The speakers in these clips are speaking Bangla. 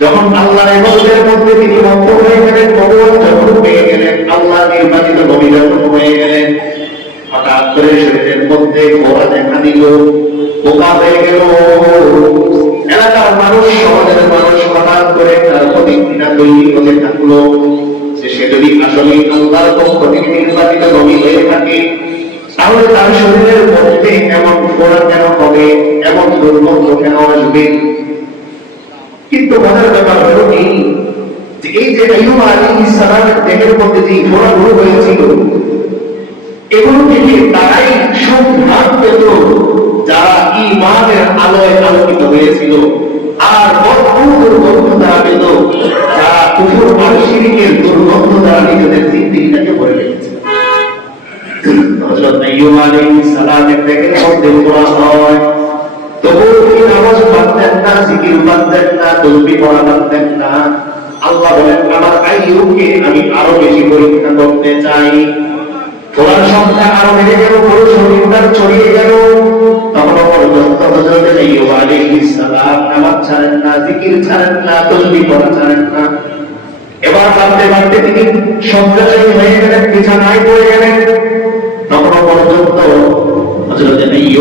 যখন আল্লাহর ইবাদতের মধ্যে তিনি মগ্ন হয়ে গেলেন, ভগবান যখন পেয়ে গেলেন, আল্লাহ নির্বাচিত নবী যখন হয়ে গেলেন, হঠাৎ করে শরীরের মধ্যে গোড়া দেখা দিল পোকা হয়ে গেল। এলাকার মানুষ, সমাজের মানুষ হঠাৎ করে তার প্রতি ঘৃণা তৈরি হতে থাকল সে যদি আসলে আল্লাহর পক্ষ থেকে নির্বাচিত নবী হয়ে তাহলে তার শরীরের মধ্যে এমন ফোড়া কেন হবে, এমন দুর্গন্ধ কেন আসবে? কিন্তু মজার ব্যাপার হলো এই যে এই যে আইয়ুব আলাইহিস সালামের দেহের মধ্যে যে ফোড়াগুলো হয়েছিল, এগুলো থেকে তারাই সুঘ্রাণ পেত যারা ইমানের আলোয় আলোকিত হয়েছিল। আর অদ্ভুত দুর্গন্ধ তারা পেত কুফুর আর শিরিকের দুর্গন্ধ তারা নিজেদের জিন্দিগিটাকে আইয়ুব আলাইহিস সালামের দেহের মধ্যে ফোড়া হয় তবুও তিনি নামাজ পড়তেন না জিকির পারতেন না তসবি পড়া পারতেন না আল্লাহ বলেন, আমার আইয়ুবকে আমি আরও বেশি পরীক্ষা করতে চাই। ফোড়ার সংখ্যা আরও বেড়ে গেল পুরো শরীরটা ছড়িয়ে গেল তখন পর্যন্ত হজরত আইয়ুব আলাইহিস সালাম নামাজ ছাড়েন না, জিকির ছাড়েন না, তসবি পড়া ছাড়েন না। এবার বাড়তে বাড়তে তিনি শয্যাশায়ী হয়ে গেলেন, বিছানায় পড়ে গেলেন।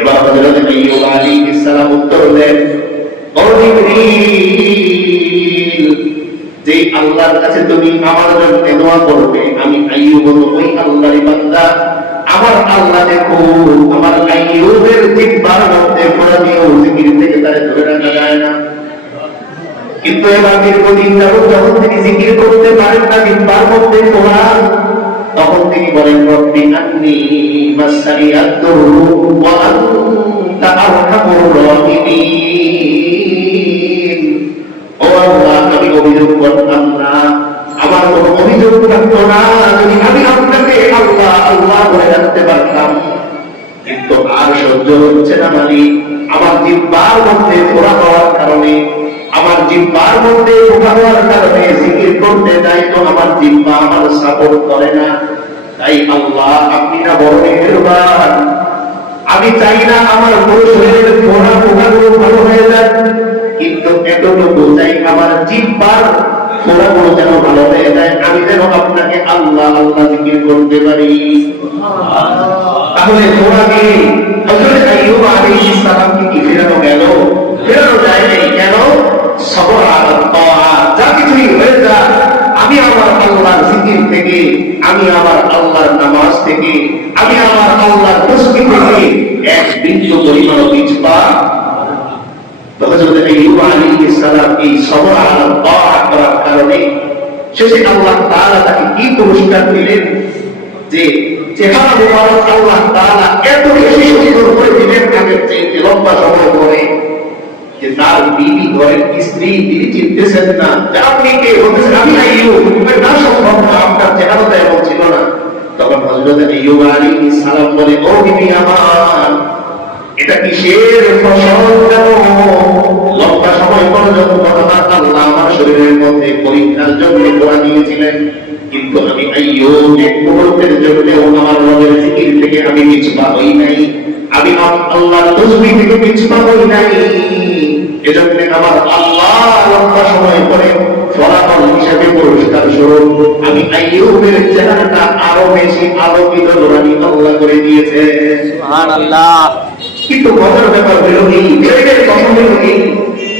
এবার হযরত আইয়ুব আলাইহিস সালাম উত্তর দেন? যে আল্লাহর কাছে তুমি আমার জন্য দোয়া করবে, আমি আইয়ুব ওই আল্লাহরই বান্দা। আমার আল্লাহ দেখো, আমার আইয়ুবের জিহ্বার মধ্যে পড়া দিয়েও জিকির থেকে তারে ধরে রাখা যায় না। কিন্তু এবার দীর্ঘদিন যাবত যখন তিনি জিকির করতে পারেন না জিহ্বার মধ্যে পড়া তখন তিনি বলেন, রব্বি আন্নি মাসানি আদ-দুরু ওয়া আনতা আরহামুর রাহিমিন। ও আল্লাহ, আমি অভিযোগ করতাম না, আমার কোনো অভিযোগ থাকতো না, যদি আমি আপনাকে আল্লাহ আল্লাহ বলে রাখতে পারতাম। কিন্তু আর সহ্য হচ্ছে না মানে আমার জিব্বার মধ্যে পোড়া হওয়ার জিব্বার মধ্যে পোড়া হওয়ার কারণে জিকির করতে যাই তো আমার জিব্বা আমার সাপোর্ট করে না। তাই আল্লাহ, আপনি না বড় মেহেরবান। আমি চাই না আমার পুরো শরীরের পোকাগুলো ভালো হয়ে যায় কিন্তু এতটুকু চাই আমার জিব্বার পোড়াগুলো যেন ভালো হয়ে যায়। আমি যেন আপনাকে আল্লাহ আল্লাহ জিকির করতে পারি। তাহলে তোমাকে হযরত আইয়ুব আলাইহিস সালামকে কি ফেরানো গেল। ফেরানো যায় কেন? সবর যা কিছুই হয়ে যা আমি আমার আল্লাহর জিকির থেকে আমি আমার আল্লাহর নামাজ থেকে আমি আমার আল্লাহর তসবিহ থেকে এক বিন্দু পরিমাণ আলাইহিস সালাম এই সবর আলা করার কারণে শেষে আল্লাহ তাআলা তাকে কি পুরস্কার দিলেন যে চেহারা মোবারক আল্লাহ তাআলা এত বেশি সুন্দর করে দিলেন আগের চাইতে লম্বা সময় পরে যে তার বিবি ঘরের স্ত্রী তিনি চিনতেছেন না যে আপনি কে বলতেছেন আমি আইয়ুব বলে, না সম্ভব না আপনার চেহারাটা এমন ছিল না তখন হযরত আইয়ুব আলাইহিস সালাম বলে ও বিবি আমার এটা কিসের ফসল কেন লম্বা সময় পর্যন্ত আমার আল্লাহ আমার শরীরের মধ্যে পরীক্ষার জন্য দোয়া দিয়েছিলেন কিন্তু আমি আইয়ো এক মুহূর্তের জন্য আমার রবের জিকির থেকে আমি পিছপা হই নাই আমি আল্লাহর তসবিহ থেকে পিছপা হই নাই এজন্য আমার আল্লাহ লম্বা সময় পরে ফলাফল হিসেবে পুরস্কার স্বরূপ আমি আইয়ুবের চেহারাটা আরও বেশি আলোকিত নোরানি আল্লাহ করে দিয়েছে। সুবহানাল্লাহ। কিন্তু মজার ব্যাপার হলো এই মেয়েদের কথা হলো এই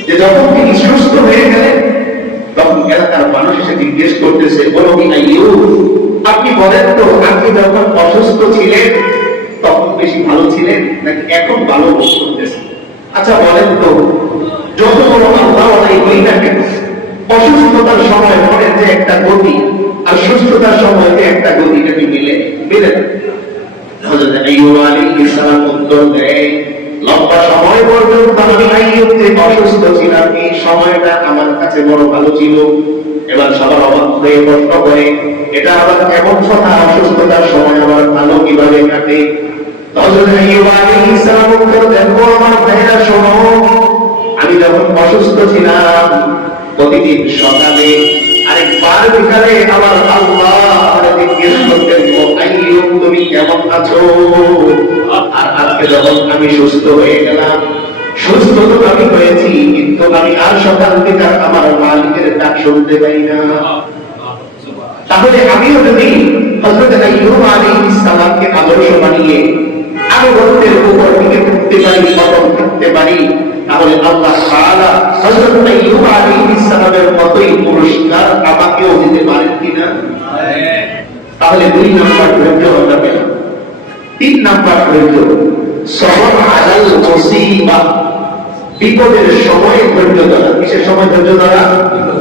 যে যখন তিনি সুস্থ হয়ে গেলেন তখন এলাকার মানুষ এসে জিজ্ঞেস করতেছে বলো কি আইয়ু আপনি বলেন তো আপনি যখন অসুস্থ ছিলেন তখন বেশি ভালো ছিলেন নাকি এখন ভালো বোধ করতেছেন? আচ্ছা বলেন তো। যত বড় আল্লাহ এই অসুস্থতার সময় মনের যে একটা গতি আর সুস্থতার সময় যে একটা গতি নাকি মিলে মিলে আমার এবার এটা অসুস্থতার সময় ভালো কীভাবে কাটে? দেখো আমার আমি যখন অসুস্থ ছিলাম, প্রতিদিন সকালে আরেকবার বিকালে আমার আল্লাহ জিজ্ঞেস করতেন তুমি কেমন আছো? আর আজকে যখন আমি সুস্থ হয়ে গেলাম, সুস্থ তো আমি হয়েছি, কিন্তু আমি আর সকাল থেকে আমার মালিকের ডাক শুনতে পাই না। তাহলে আমিও যদি হজরত আইয়ুব আলাইহিস সালামকে আদর্শ বানিয়ে আনুগত্যের উপর টিকে থাকতে পারি কদম থাকতে পারি তাহলে আল্লাহ তাআলা হযরত আইয়ুব আলাইহিস সালামের মতোই পুরস্কার আমাকেও দিতে পারেন কিনা? তাহলে দুই নাম্বার ধৈর্য আমরা পেলাম তিন নাম্বার ধৈর্য বিপদের সময় ধৈর্য ধরা। কিসের সময় ধৈর্য ধরা?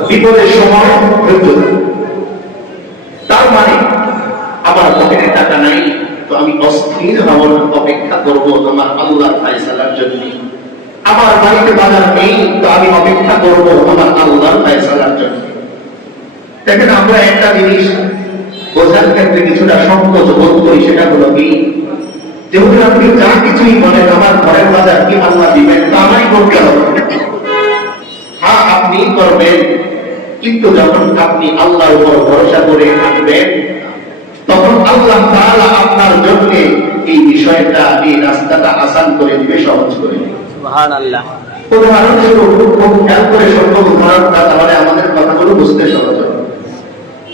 বিপদের সময় ধৈর্য ধরা। তার মানে আমার পকেটে টাকা নাই, তো আমি অস্থির হব অপেক্ষা করব আমার আল্লাহর ফায়সালার জন্য। আমার বাড়িতে বাজার নেই, তো আমি অপেক্ষা করব আমার আল্লাহর ফায়সালার জন্য। দেখেন আমরা একটা জিনিস বোঝার ক্ষেত্রে কিছুটা সংকোচ বোধ করি, সেটা হলো কি? যেহেতু আপনি যা কিছুই বলেন, আমার ঘরের বাজার কি আল্লাহ দিবেন, তা আমারই করতে হবে। হ্যাঁ আপনি করবেন, কিন্তু যখন আপনি আল্লাহর উপর ভরসা করে থাকবেন, তখন আল্লাহ তাআলা আপনার জন্য এই বিষয়টা এই রাস্তাটা আসান করে দিবে সহজ করে দিবে। উদাহরণস্বরূপ খুব খেয়াল করে সত্য উদাহরণটা তাহলে আমাদের কথাগুলো বুঝতে সহজ হবে।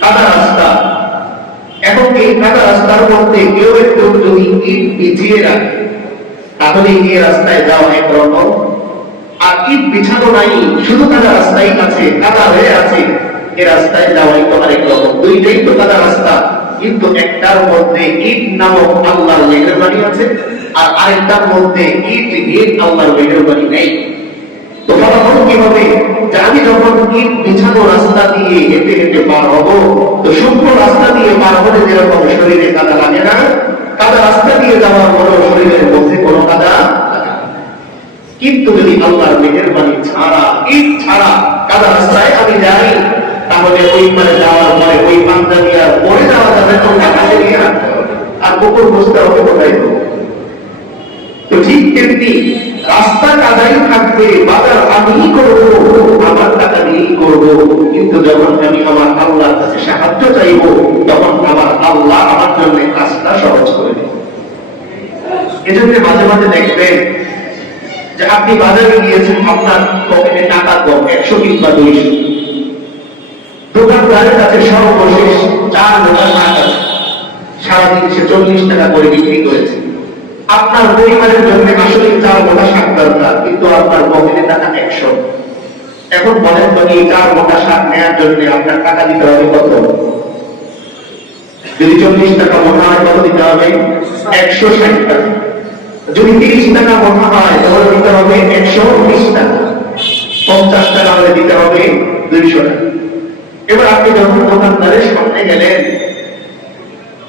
কাদা রাস্তা। এখন এই কাদা রাস্তার মধ্যে কেউ একটু যদি ইট বিছিয়ে রাখে তাহলে এই রাস্তায় যাওয়া একরকম আর ইট বিছানো নাই শুধু কাদা রাস্তাই আছে কাদা হয়ে আছে এই রাস্তায় যাওয়াই তো আরেক রকম। দুইটাই তো কাদা রাস্তা। কিন্তু একটার মধ্যে ইট নামক আল্লাহর মেহরবানি আছে। আর আরেকটার মধ্যে ইট ইট আল্লাহর মেহরবানি নেই। তো ফলাফল কি হবে? আমি যখন ইট বিছানো রাস্তা দিয়ে হেঁটে হেঁটে পার হব, তো শুকনো রাস্তা দিয়ে পার হলে যেরকম শরীরে কাদা লাগে না, কাদা রাস্তা দিয়ে যাওয়ার পরেও শরীরের মধ্যে কোনো কাদা কিন্তু যদি আল্লাহর মেহেরবানি ছাড়া ইট ছাড়া কাদা রাস্তায় আমি যাই, তাহলে ওই পারে যাওয়ার পরে, ওই পাঞ্জাবি আর পরে যাওয়া যাবে তো টাকা আর কুকুর বসতে হবে কোথায়? তো ঠিক তেমনি রাস্তা কাদাই থাকবে, বাজার আমিই করব, আমার টাকা দিয়েই করব। কিন্তু যখন আমি আমার আল্লাহর কাছে সাহায্য চাইব, তখন আমার আল্লাহ আমার জন্য কাজটা সহজ করে এজন্য মাঝে মাঝে দেখবেন যে আপনি বাজারে গিয়েছেন, আপনার পকেটে টাকা কম, একশো কিংবা দুইশো। দোকানদারের কাছে সর্বশেষ চার মোটা টাকা সারাদিন সে চল্লিশ টাকা করে বিক্রি করেছে। আপনার পরিবারের জন্য আসলে চার মোটা শাক দরকার কিন্তু আপনার পকেটে টাকা একশো। এখন বলেন তো এই চার মোটা শাক নেওয়ার জন্য আপনার টাকা দিতে হবে কত? যদি চল্লিশ টাকা মোটা হয়, কত দিতে হবে? একশো ষাট টাকা। যদি তিরিশ টাকা মোটা হয়, তাহলে দিতে হবে একশো বিশ টাকা। পঞ্চাশ টাকা হলে দিতে হবে দুইশো টাকা। এবার আপনি যখন দোকানদারের গেলেন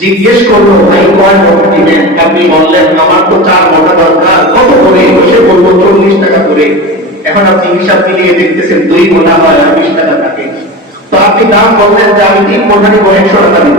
জিজ্ঞেস করল, ভাই, কয় মোটা দিবেন আপনি বললেন, আমার তো চার মোটা দরকার, কত করে? বসে বলব চল্লিশ টাকা করে। এখন আপনি হিসাব মিলিয়ে দেখতেছেন, দুই মোটা হয় আর বিশ টাকা থাকে। তো আপনি দাম বললেন যে, আমি তিন মোটা কয়েকশো টাকা দিব।